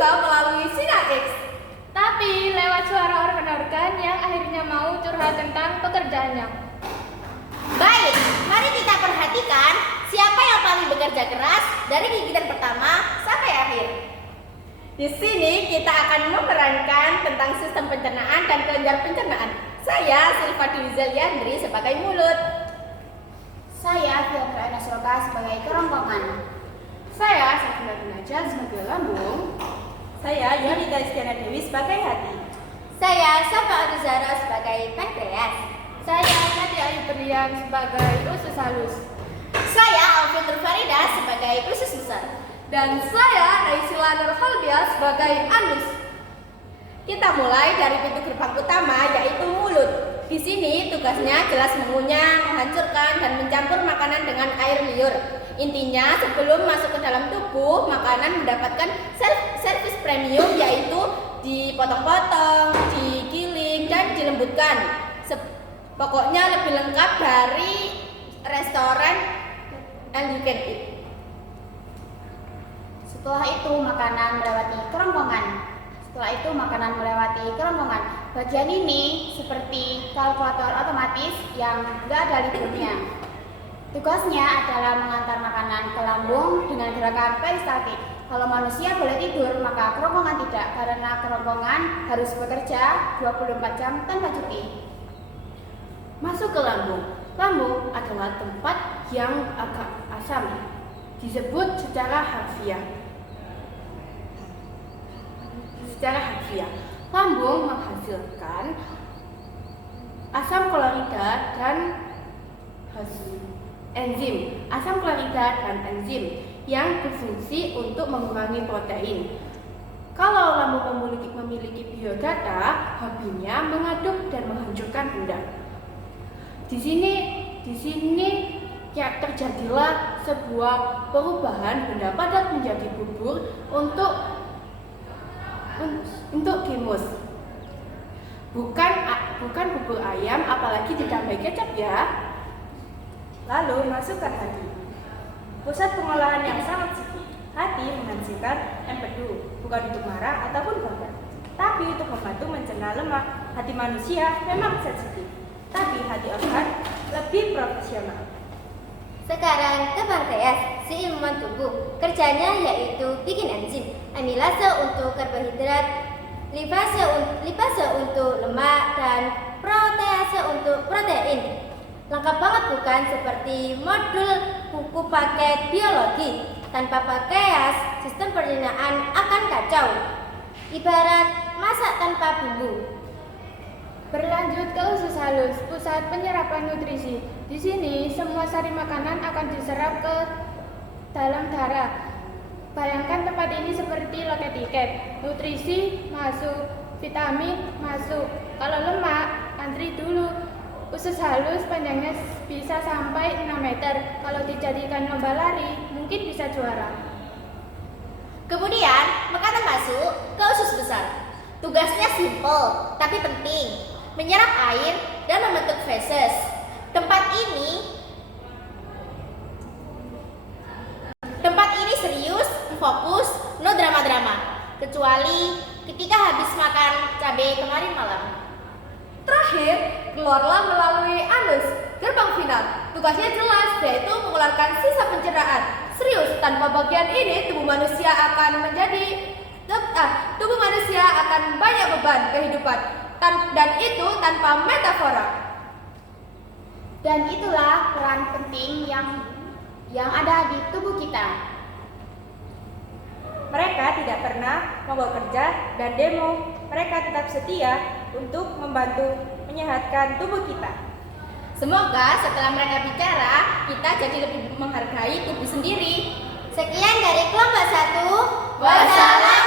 juga melalui Sinar X. Tapi lewat suara organ-organ yang akhirnya mau curhat tentang pekerjaannya. Baik, mari kita perhatikan siapa yang paling bekerja keras dari gigitan pertama sampai akhir. Di sini kita akan memerankan tentang sistem pencernaan dan kelenjar pencernaan. Saya Silva Dewi Zeliandri sebagai mulut. Saya Fiandra Nasroka sebagai kerongkongan. Saya Safina Gunaja sebagai lambung. Saya Yonita Istiana Dewi sebagai hati. Saya Safa Aduzara sebagai pankreas. Saya Nadia Ayu Berlian sebagai usus halus. Saya Alvin Farida sebagai usus besar. Dan saya Naisila Nurhalbia sebagai anus. Kita mulai dari pintu gerbang utama yaitu mulut. Di sini tugasnya jelas mengunyah, menghancurkan dan mencampur makanan dengan air liur. Intinya sebelum masuk ke dalam tubuh, makanan mendapatkan servis premium yaitu dipotong-potong, digiling dan dilembutkan. Pokoknya lebih lengkap dari restoran all you can eat. Setelah itu makanan melewati kerongkongan. Bagian ini seperti kalkulator otomatis yang nggak ada liburnya. Tugasnya adalah mengantar makanan ke lambung dengan gerakan peristaltik. Kalau manusia boleh tidur, maka kerongkongan tidak, karena kerongkongan harus bekerja 24 jam tanpa cuti. Masuk ke lambung. Lambung adalah tempat yang agak asam, disebut secara harfiah. Lambung menghasilkan asam klorida dan enzim. Asam klorida dan enzim yang berfungsi untuk mengurangi protein. Kalau lambung memiliki biodata, hobinya mengaduk dan menghancurkan benda. Di sini terjadilah sebuah perubahan benda padat menjadi bubur untuk gimus. Bukan bubur ayam, apalagi ditambah kecap ya. Lalu masukkan hati. Pusat pengolahan yang sangat sedikit. Hati menghasilkan empedu, bukan untuk marah ataupun bangga, tapi untuk membantu mencerna lemak. Hati manusia memang sensitif, tapi hati organ lebih profesional. Sekarang ke pankreas, si ilmuwan tubuh. Kerjanya yaitu bikin enzim, amilase untuk karbohidrat, lipase untuk lemak, dan protease untuk protein. Lengkap banget bukan? Seperti modul buku paket biologi. Tanpa pankreas, sistem pencernaan akan kacau. Ibarat masak tanpa bumbu. Berlanjut ke usus halus, pusat penyerapan nutrisi. Di sini semua sari makanan akan diserap ke dalam darah. Bayangkan tempat ini seperti loket tiket. Nutrisi masuk, vitamin masuk. Kalau lemak, antri dulu. Usus halus panjangnya bisa sampai 6 meter. Kalau dijadikan lomba lari, mungkin bisa juara. Kemudian makanan masuk ke usus besar. Tugasnya simple tapi penting, menyerap air dan membentuk feses. Tempat ini serius, fokus, no drama-drama. Kecuali ketika habis makan cabai kemarin malam. Terakhir, keluarlah melalui anus, gerbang final. Tugasnya jelas, yaitu mengeluarkan sisa pencernaan. Serius, tanpa bagian ini tubuh manusia akan banyak beban kehidupan. Dan itu tanpa metafora. Dan itulah peran penting yang ada di tubuh kita. Mereka tidak pernah mogok kerja dan demo. Mereka tetap setia untuk membantu menyehatkan tubuh kita. Semoga setelah mereka bicara, kita jadi lebih menghargai tubuh sendiri. Sekian dari kelompok 1. Wassalam.